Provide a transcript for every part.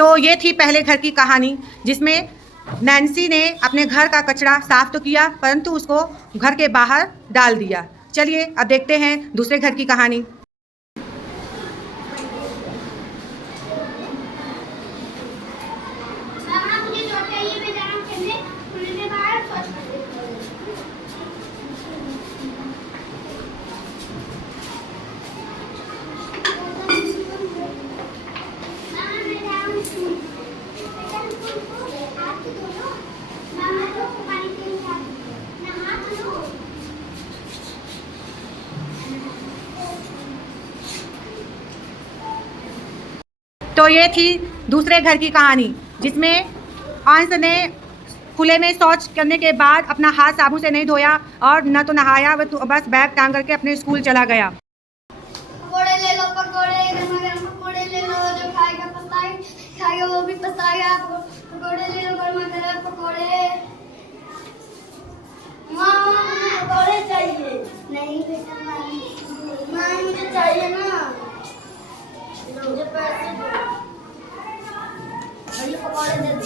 तो ये थी पहले घर की कहानी, जिसमें नैन्सी ने अपने घर का कचरा साफ तो किया परंतु उसको घर के बाहर डाल दिया। चलिए अब देखते हैं दूसरे घर की कहानी। तो ये थी दूसरे घर की कहानी, जिसमें अंश ने खुले में शौच करने के बाद अपना हाथ साबुन से नहीं धोया और न तो नहाया, वह तो बस बैग टांग करके अपने स्कूल चला गया। पकोड़े ले लो, पकोड़े गरमा गरम पकोड़े ले लो, जो खाएगा वो भी पछताएगा। पकोड़े ले लो, गरमा गरम पकोड़े। माँ पकोड़े चाहिए। नहीं बेटा माँ मुझे चाहिए ना, मुझे पैसे दो, ये पकोड़े दे दो।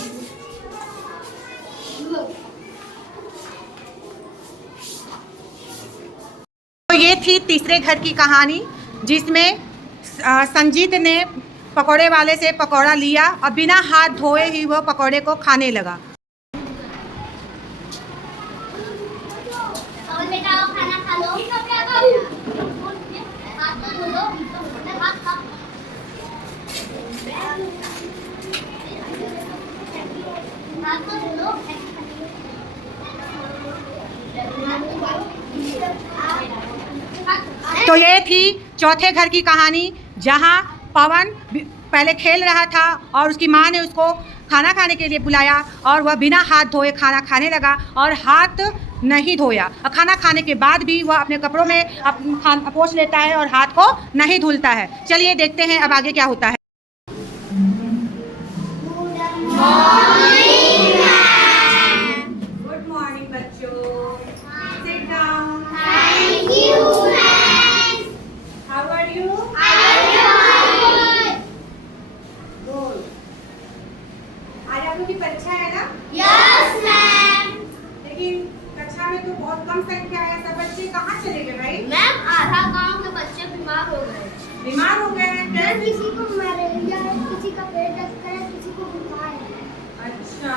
तो ये थी तीसरे घर की कहानी, जिसमें संजीत ने पकोड़े वाले से पकोड़ा लिया और बिना हाथ धोए ही वह पकोड़े को खाने लगा। और बेटा वो खाना खा लो, हाथ तो धो लो, हाथ खा। हाथ तो धो लो। तो ये थी चौथे घर की कहानी, जहां पवन पहले खेल रहा था और उसकी माँ ने उसको खाना खाने के लिए बुलाया और वह बिना हाथ धोए खाना खाने लगा और हाथ नहीं धोया, और खाना खाने के बाद भी वह अपने कपड़ों में पोंछ लेता है और हाथ को नहीं धुलता है। चलिए देखते हैं अब आगे क्या होता है। गुड मॉर्निंग बच्चों, sit down. Thank you ma'am. How are you? Good. आज आप लोग की परीक्षा है ना? Yes ma'am. लेकिन कक्षा में तो बहुत कम संख्या है, सब बच्चे कहाँ चले गए भाई? मैम आधा गांव के बच्चे बीमार हो गए। बीमार हो गए हैं? मैम किसी को मलेरिया है, किसी का पेट दर्द है, किसी को बुखार है। अच्छा,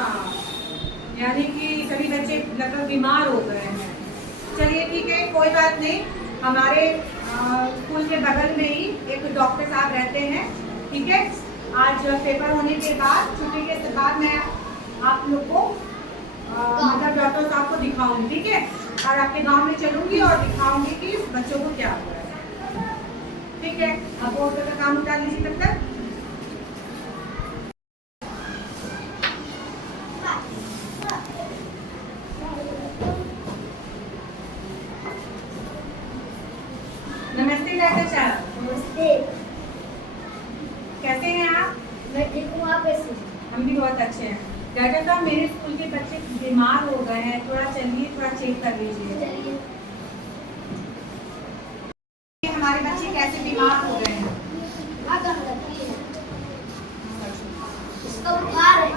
यानी कि सभी बच्चे लगभग बीमार हो गए हैं। चलिए ठीक है, कोई बात नहीं। हमारे स्कूल के बगल में ही एक डॉक्टर साहब रहते हैं, ठीक है। आज पेपर होने के बाद, छुट्टी के बाद मैं आप लोग को मतलब डॉक्टर साहब को दिखाऊंगी, ठीक है। और आपके गांव में चलूंगी और दिखाऊंगी कि बच्चों को क्या हुआ है, ठीक है। अब बोर्ड का काम उतार लीजिए तब तक। नमस्ते डॉक्टर साहब। नमस्ते। कैसे हैं आप? मैं ठीक हूँ, आप कैसे? हम भी बहुत अच्छे हैं। डॉक्टर साहब मेरे स्कूल के बच्चे बीमार हो गए हैं, थोड़ा चलिए थोड़ा चेक कर लीजिए। चलिए। हमारे बच्चे कैसे बीमार हो गए हैं? इसका बुखार है।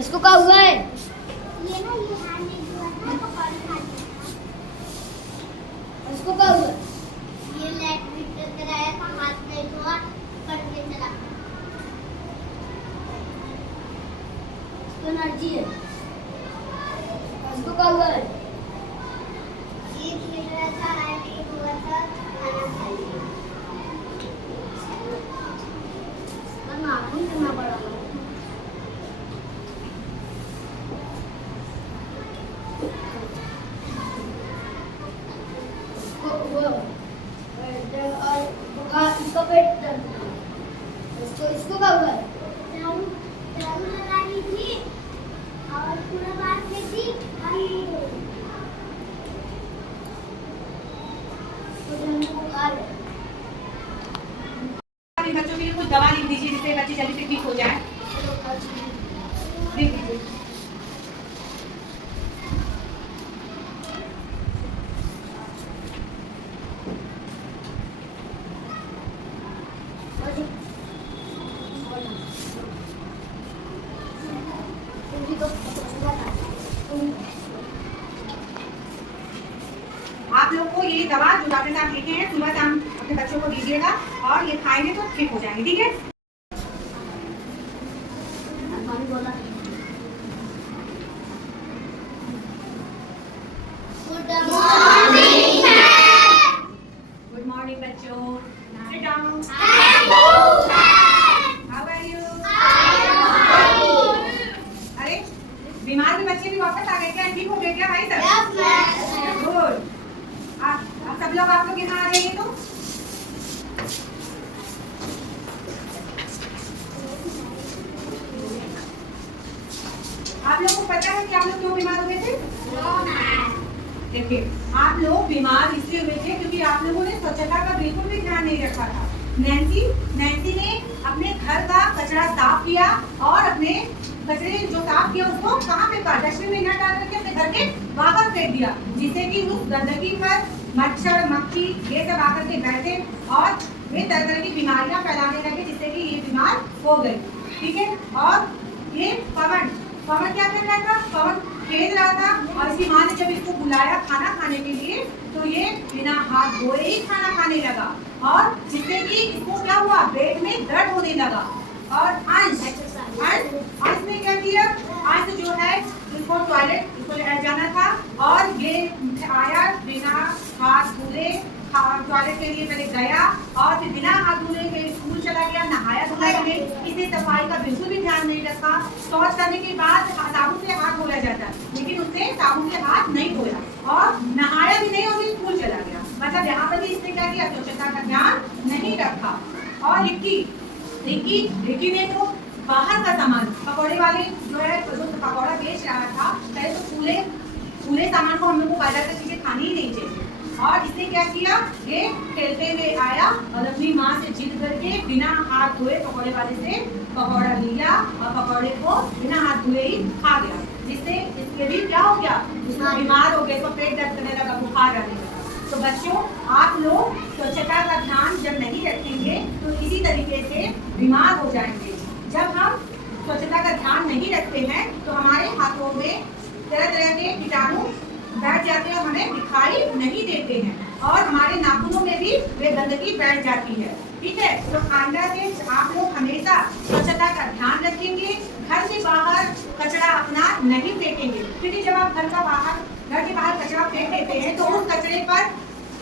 इसको क्या हुआ है? ये ना ये हाथ में जो है ना पकड़ खा लिया। इसको क्या हुआ? ये लैट्रिन कराया था, हाथ नहीं धोआ, पढ़ने चला। इसको एलर्जी है। इसको क्या हुआ है? ये खेल रहा था, हाथ नहीं धोआ था, खाना खा लिया। इसका नाखून करना पड़ा। इसका पेट दर्द, इसको क्या हुआ है? दारू लगा ली थी और पूरा बात में थी और नहीं हुई। तो बुखार है। बच्चों के लिए कुछ दवा लिख दीजिए जिससे बच्चे जल्दी से ठीक हो जाए। लिख दीजिए। लोग को ये दवा जो डॉक्टर साहब लिखे हैं सुबह शाम अपने बच्चों को दीजिएगा और ये खाएंगे तो ठीक हो जाएंगे, ठीक है। गुड मॉर्निंग बच्चों, sit down. How are you? अरे बीमार भी बच्चे भी वापस आ गए क्या? ठीक हो गए क्या भाई सब? गुड। आप सब लोग आप लोग यहाँ आ जाइए तो। आप लोगों को पता है कि आप लोग क्यों बीमार हुए थे? देखिए, आप लोग बीमार इसलिए हुए थे क्योंकि आप लोगों ने स्वच्छता का बिल्कुल भी ध्यान नहीं रखा था। नैन्सी ने अपने घर का कचरा साफ किया और अपने कचरे जो साफ किया उसको कहाँ फेंका? डस्टबिन में न डाल करके अपने घर के बाहर फेंक दिया, जिससे कि उस गंदगी पर मच्छर मक्खी ये सब आकर के बैठे और वे तरह तरह की बीमारियां फैलाने लगे, जिससे कि ये बीमार हो गए, ठीक है। और ये पवन क्या कर रहा था? पवन खेल रहा था और इसकी माँ ने जब इसको बुलाया खाना खाने के लिए तो ये बिना हाथ धोए ही खाना खाने लगा और जिससे कि इसको क्या हुआ? पेट में दर्द होने लगा। और अंश ने क्या किया? अंश जो है इसको टॉयलेट इसको ले जाना था और ये आया बिना हाथ धुले टॉयलेट के लिए पहले गया और फिर बिना हाथ धुले के स्कूल चला गया, नहाया धोया नहीं, इसने सफाई का बिल्कुल भी ध्यान नहीं रखा। शौच करने के बाद साबुन से हाथ धोया जाता है लेकिन उसने साबुन से हाथ नहीं धोया और नहाया भी नहीं और फिर स्कूल चला गया। मतलब यहाँ पर भी इसने क्या किया? स्वच्छता का ध्यान नहीं रखा। और रिक्की ने तो बाहर का सामान पकौड़े वाले जो है जो पकौड़ा बेच रहा था, पहले तो पूरे सामान को हम लोग को बाजार की चीजें खानी ही नहीं चाहिए। और इसने क्या किया? ये खेलते हुए आया और अपनी माँ से जिद करके बिना हाथ धोए पकौड़े वाले से पकौड़ा लिया और पकौड़े को बिना हाथ धोए ही खा गया, जिससे इसके भी क्या हो गया? उसको बीमार हो गया, इसको पेट दर्द करने लगा, बुखार आने लगा। तो बच्चों, आप लोग स्वच्छता का ध्यान जब नहीं रखेंगे तो इसी तरीके से बीमार हो जाएंगे। जब हम स्वच्छता का ध्यान नहीं रखते हैं तो हमारे हाथों में तरह तरह के कीटाणु बैठ जाते हैं और हमें दिखाई नहीं देते हैं और हमारे नाखूनों में भी वे गंदगी बैठ जाती है, ठीक है। तो आइंदा से आप लोग हमेशा स्वच्छता का ध्यान रखेंगे, घर के बाहर कचरा अपना नहीं फेंकेंगे, क्योंकि जब आप घर के बाहर कचरा फेंक देते हैं तो उस कचरे पर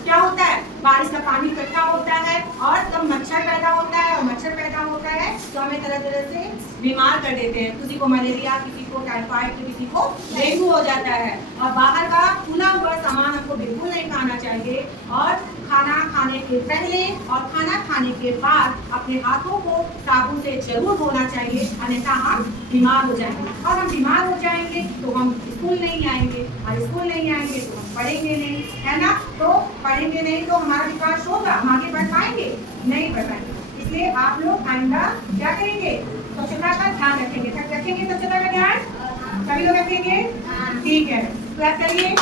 क्या होता है? बारिश का पानी इकट्ठा होता है और तब मच्छर पैदा होता है और मच्छर पैदा होता है तो हमें तरह तरह से बीमार कर देते हैं। किसी को मलेरिया, किसी को टाइफाइड, किसी को डेंगू हो जाता है। और बाहर का खुला हुआ सामान हमको बिल्कुल नहीं खाना चाहिए और खाना खाने के पहले और खाना खाने के बाद अपने हाथों को साबुन से जरूर धोना चाहिए, अन्यथा हम बीमार हो जाएंगे और हम बीमार हो जाएंगे तो हम स्कूल नहीं आएंगे और स्कूल नहीं आएंगे तो हम पढ़ेंगे नहीं, है ना। तो पढ़ेंगे नहीं तो हमारा विकास होगा, हम आगे बढ़ पाएंगे? नहीं बढ़ पाएंगे। इसलिए आप लोग आइंदा क्या करेंगे? स्वच्छता का ध्यान रखेंगे। रखेंगे स्वच्छता का ध्यान? सभी लोग रखेंगे? ठीक है, तो आप करिए।